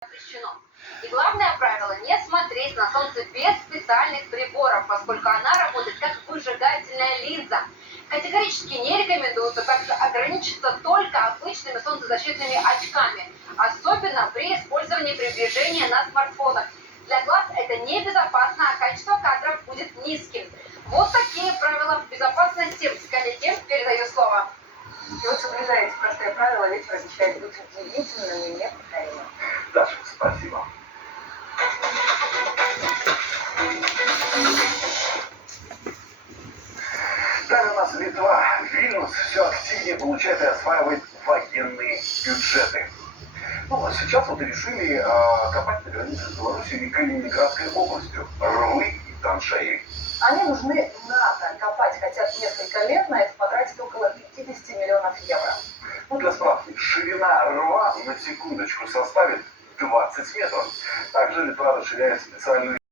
запрещено. И главное правило — не смотреть на солнце без специальных приборов, поскольку она работает как выжигательная линза. Категорически не рекомендуется также ограничиться только обычными солнцезащитными очками, особенно при использовании приближения на смартфонах. Для глаз это небезопасно, а качество кадров будет низким. Вот такие правила безопасности. Коллеги, передаю слово. И вот соблюдая эти простые правила, вечер обещает быть удивительным и неповторимым. Даша, спасибо. Далее у нас Литва. Вильнюс все активнее получает и осваивает военные бюджеты. Ну, а сейчас вот решили копать на границе с Белоруссией и Калининградской областью. Рвы и траншеи. Они нужны НАТО. Копать хотят несколько лет, на это потратить около 50 миллионов евро. Ну, для справки, ширина рва на секундочку составит 20 метров. Также Литва расширяет специальную